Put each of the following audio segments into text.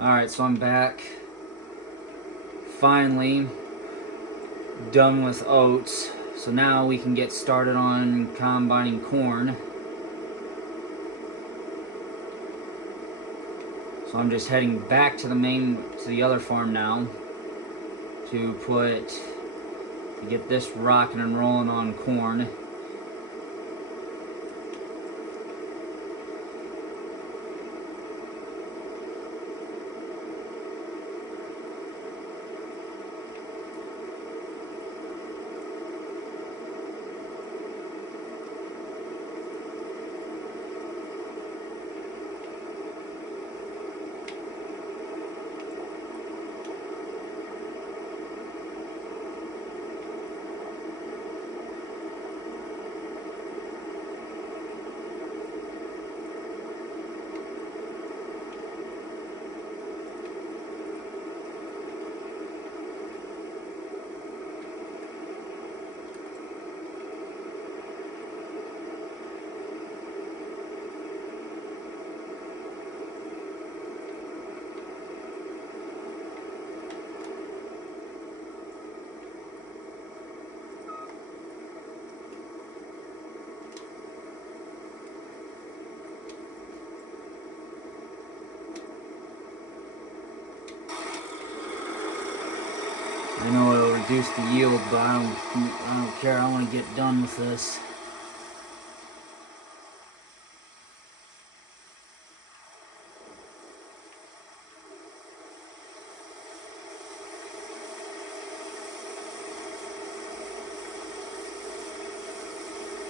Alright, so I'm back. Finally done with oats. So now we can get started on combining corn. So I'm just heading back to the other farm now to get this rocking and rolling on corn. I know it'll reduce the yield, but I don't care. I want to get done with this.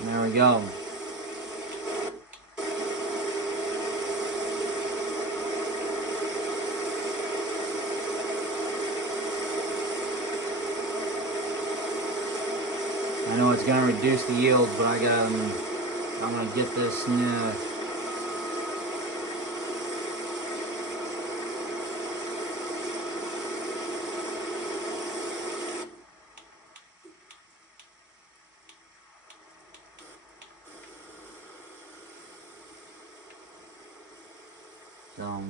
And there we go. I know it's gonna reduce the yield, but I'm gonna get this so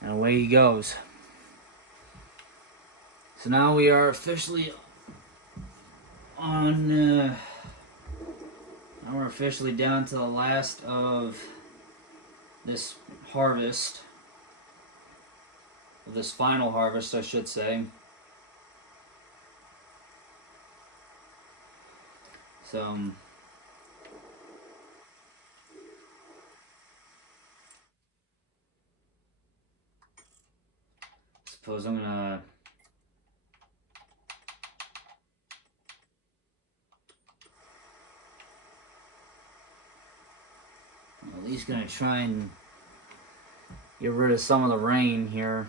and away he goes. So now we are officially on. Now we're officially down to the last of this harvest, of this final harvest, I should say. So suppose I'm gonna at least gonna try and get rid of some of the rain here.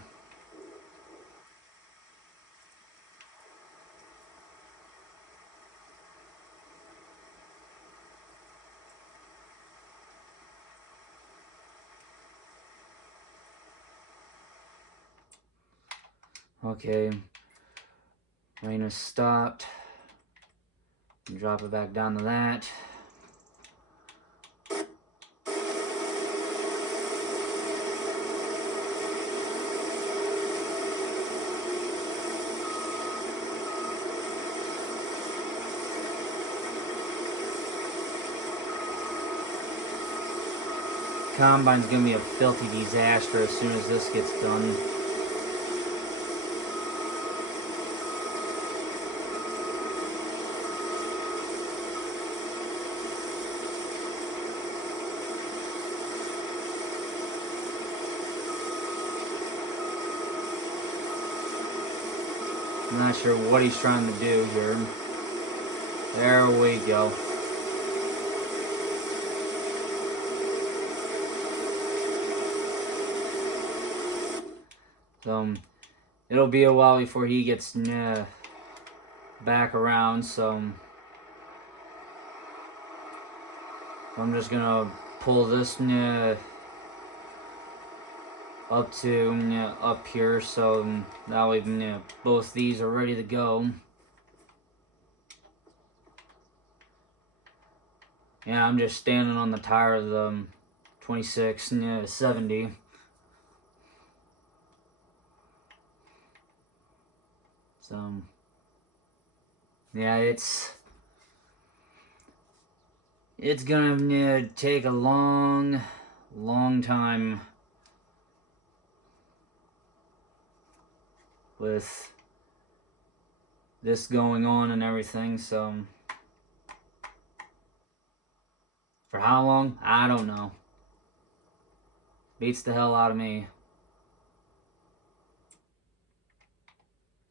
Okay, rain has stopped. Drop it back down to that. Combine's gonna be a filthy disaster as soon as this gets done. I'm not sure what he's trying to do here. There we go. So it'll be a while before he gets back around, so I'm just gonna pull this up to up here, so that way both these are ready to go. Yeah, I'm just standing on the tire of the 26 70. So, yeah, it's gonna take a long time with this going on and everything. So, for how long? I don't know. Beats the hell out of me.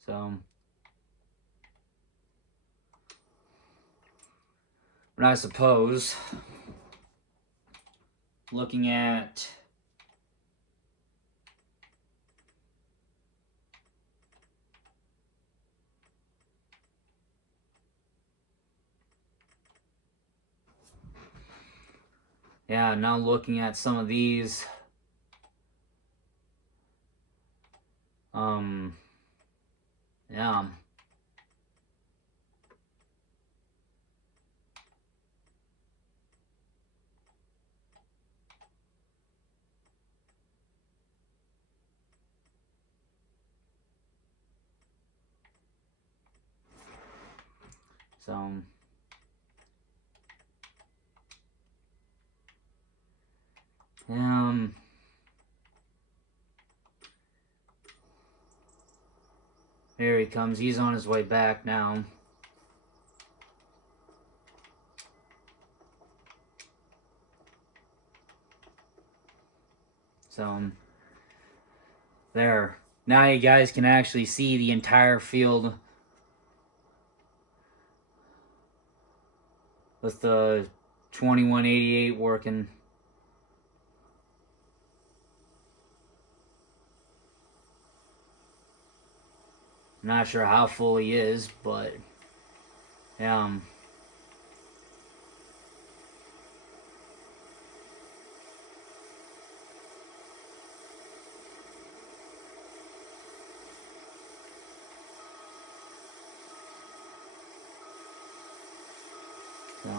So, but I suppose, looking at now looking at some of these, yeah. So, here he comes. He's on his way back now. So, there. Now you guys can actually see the entire field with the 2188 working. I'm not sure how full he is, but yeah. So,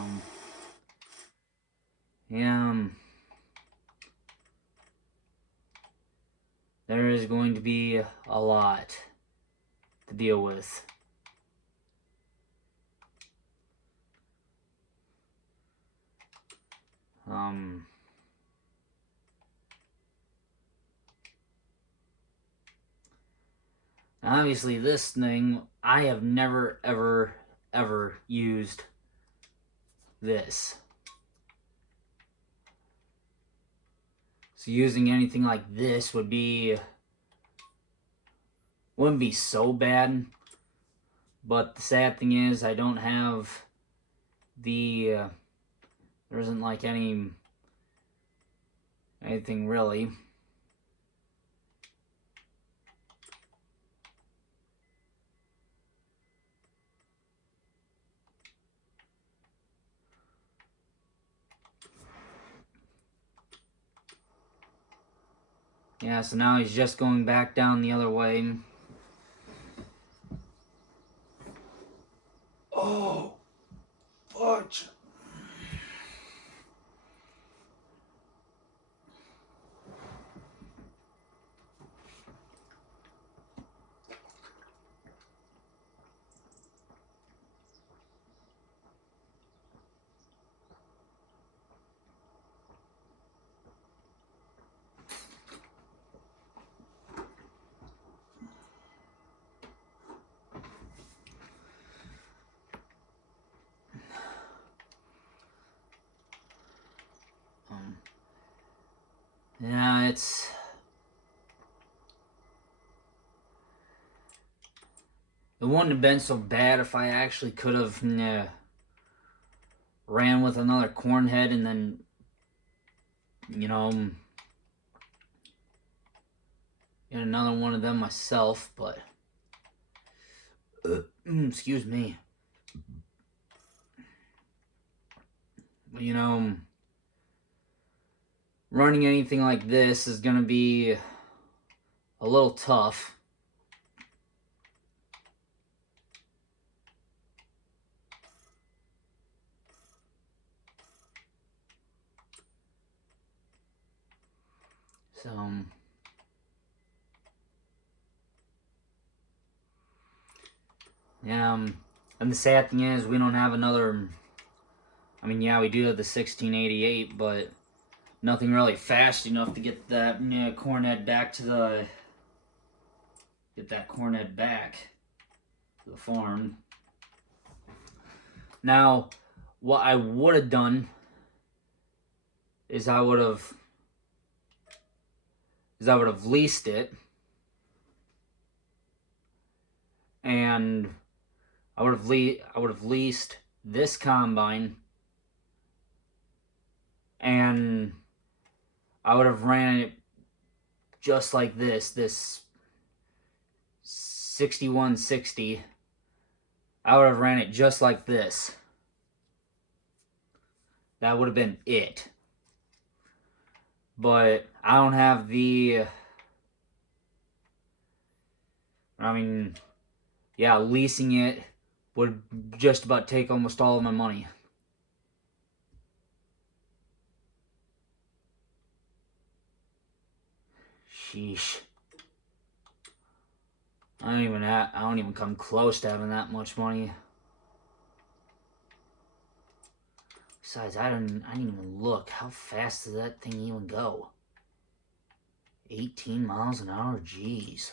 yeah. There is going to be a lot to deal with. Obviously this thing, I have never, ever used this. So using anything like this wouldn't be so bad. But the sad thing is I don't have the, there isn't like anything really. Yeah, so now he's just going back down the other way. Oh, fudge. Yeah, it wouldn't have been so bad if I actually could have ran with another corn head and then, get another one of them myself, but excuse me. Running anything like this is gonna be a little tough. So, yeah, and the sad thing is we don't have another, I mean, yeah, we do have the 1688, but nothing really fast enough to get that cornet back to the, back to the farm. Now, what I would have done is I would have leased it, and I would have leased this combine, and I would have ran it just like this 6160. I would have ran it just like this. That would have been it. But I don't have the, I mean, yeah, leasing it would just about take almost all of my money. Sheesh. I don't even come close to having that much money. Besides, I didn't even look. How fast does that thing even go? 18 miles an hour? Jeez.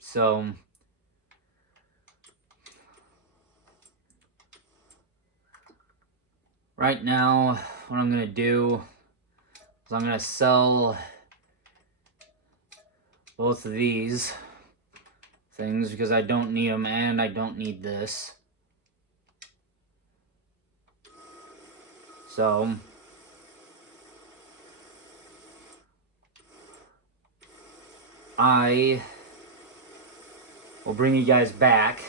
So, right now, what I'm going to do is I'm going to sell both of these things because I don't need them and I don't need this. So, I will bring you guys back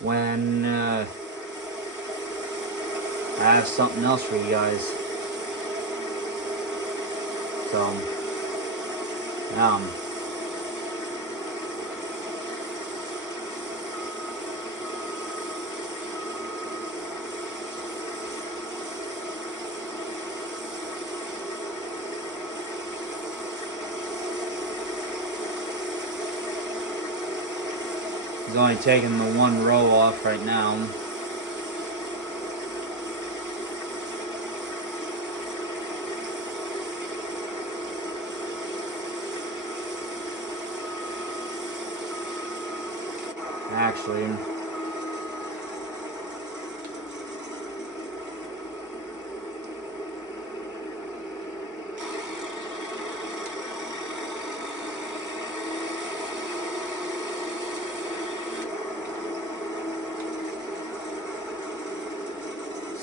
when I have something else for you guys. So, he's only taking the one row off right now. Actually,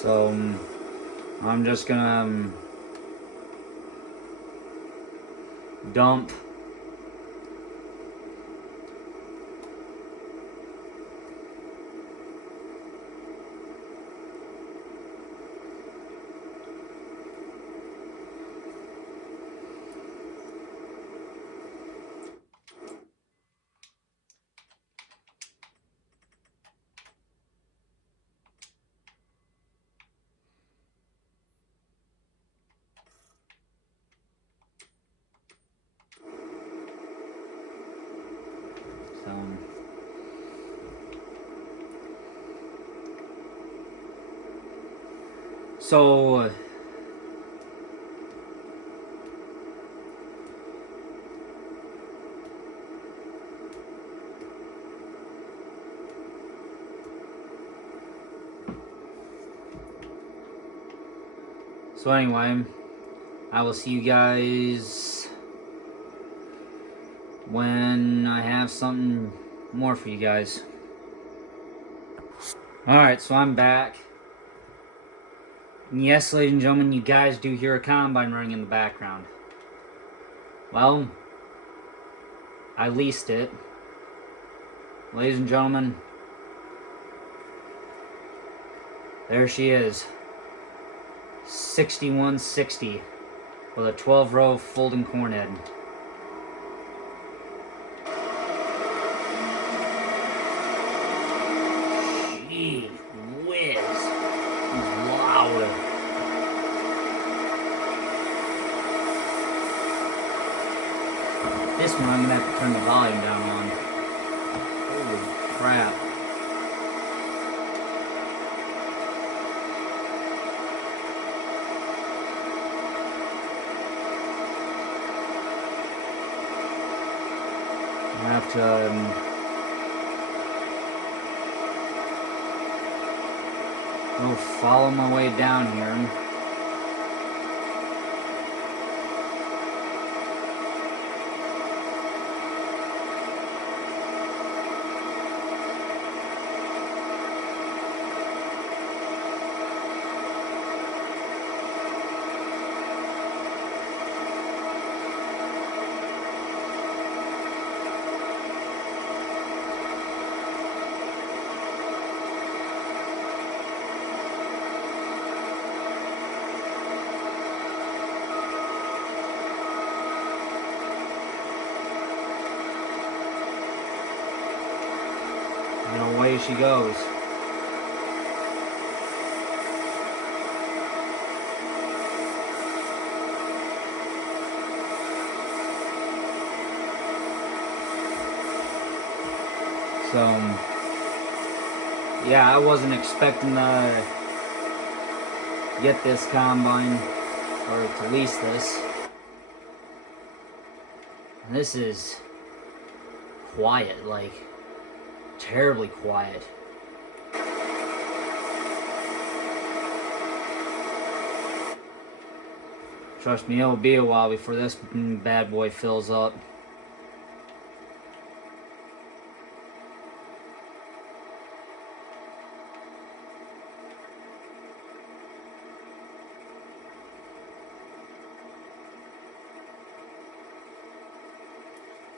so I'm just gonna dump so anyway, I will see you guys when I have something more for you guys. Alright, so I'm back. And yes, ladies and gentlemen, you guys do hear a combine running in the background. Well, I leased it. Ladies and gentlemen, there she is. 6160. with a 12-row folding corn head. Gee whiz. It's loud. This one I'm gonna have to turn the volume down on. Holy crap. I have to go follow my way down here. And away she goes. So, yeah, I wasn't expecting to get this combine, or to lease this. This is quiet, like, terribly quiet. Trust me, it'll be a while before this bad boy fills up.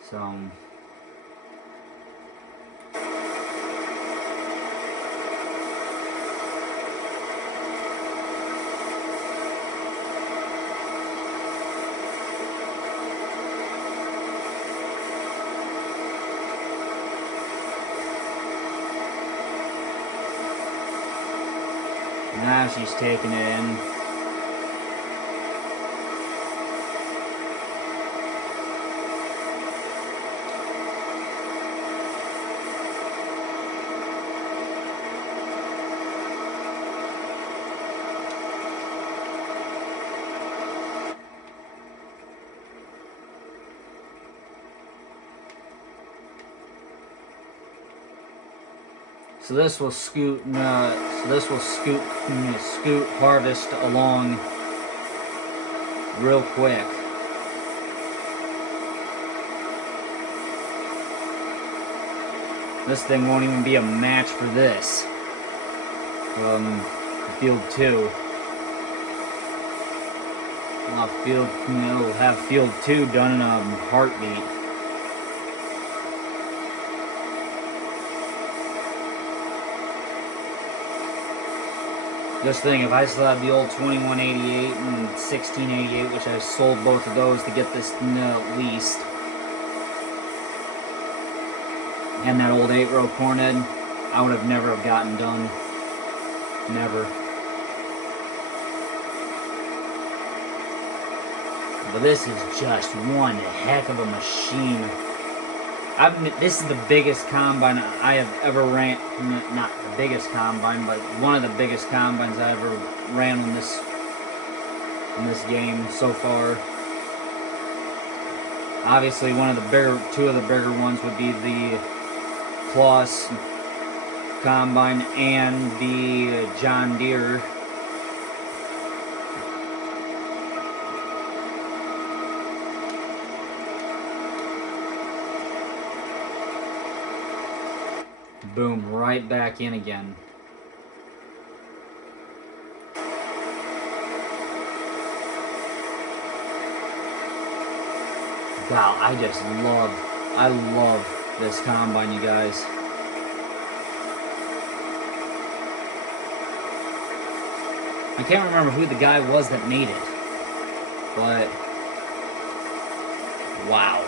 So, now she's taking it in. So this will scoot. Scoot harvest along real quick. This thing won't even be a match for this. Field 2. It'll have Field 2 done in a heartbeat. Just think, if I still have the old 2188 and 1688, which I sold both of those to get this leased, and that old 8-row corn head, I would have never have gotten done. Never. But this is just one heck of a machine. This is the biggest combine I have ever ran. Not the biggest combine, but one of the biggest combines I ever ran in this game so far. Obviously, two of the bigger ones would be the Plus combine and the John Deere. Boom, right back in again. Wow, I love this combine, you guys. I can't remember who the guy was that made it. but wow.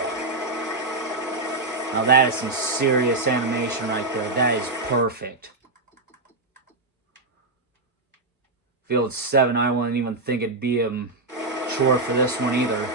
Now that is some serious animation right there. That is perfect. Field 7, I wouldn't even think it'd be a chore for this one either.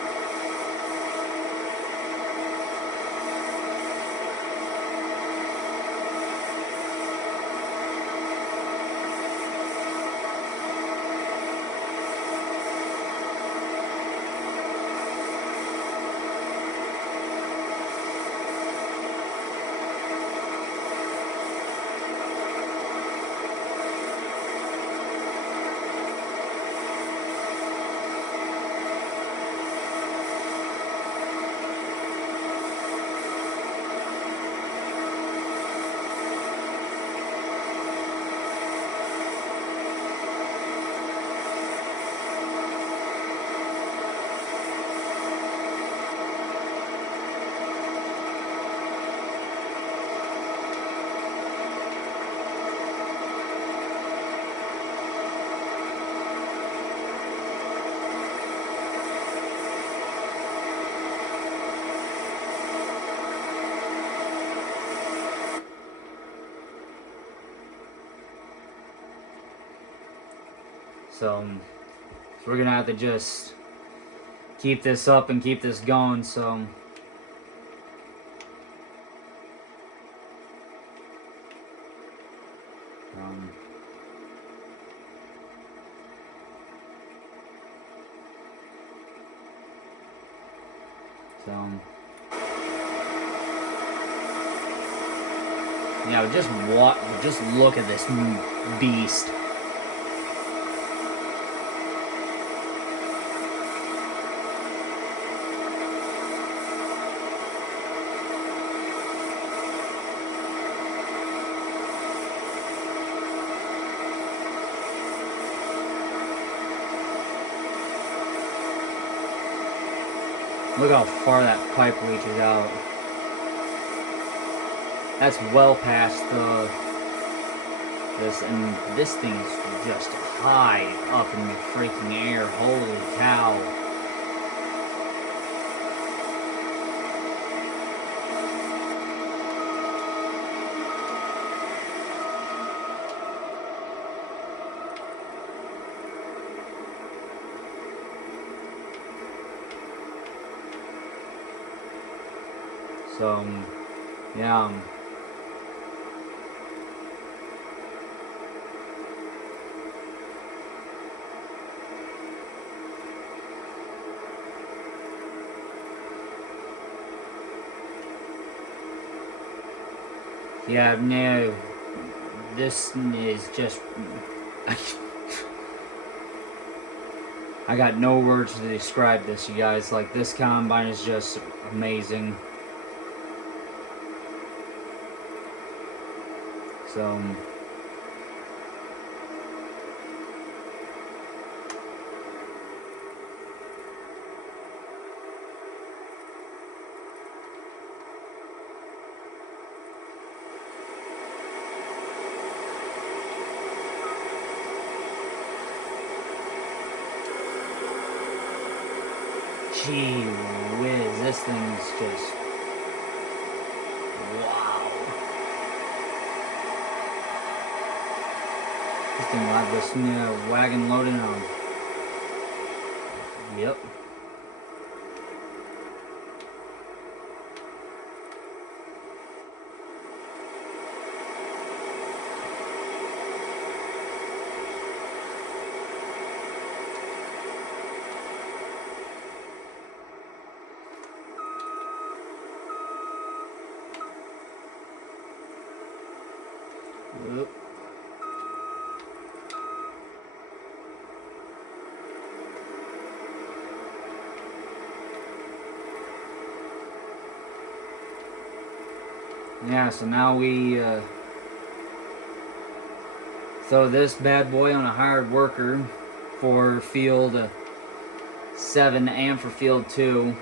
So we're gonna have to just keep this up and keep this going. So yeah, just look at this beast. Look how far that pipe reaches out. That's well past this, and this thing's just high up in the freaking air. Holy cow. So, yeah. Yeah, no. This is just... I got no words to describe this, you guys. Like, this combine is just amazing. So... Gee whiz, this thing's just... wow. This thing will have this wagon loaded on. Yep. Yep. Yeah, so now we throw this bad boy on a hired worker for field 7 and for field 2.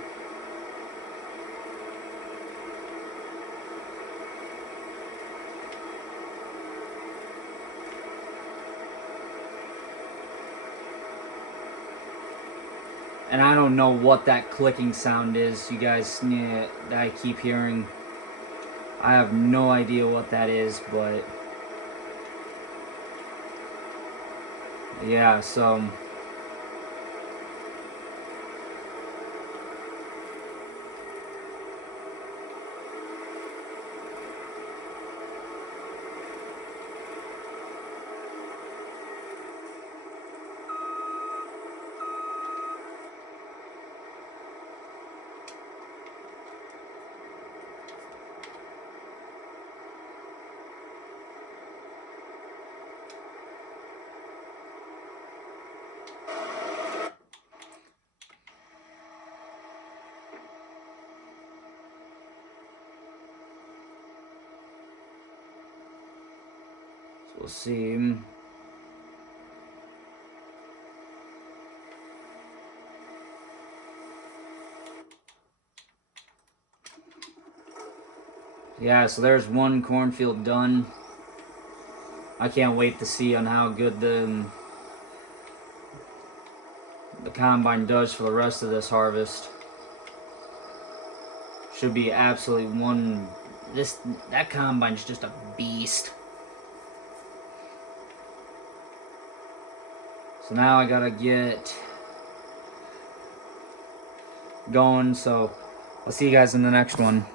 And I don't know what that clicking sound is, you guys, that I keep hearing. I have no idea what that is, but yeah, so we'll see. Yeah, so there's one cornfield done. I can't wait to see on how good the combine does for the rest of this harvest. Should be absolutely one. That combine's just a beast. So now I gotta get going. So I'll see you guys in the next one.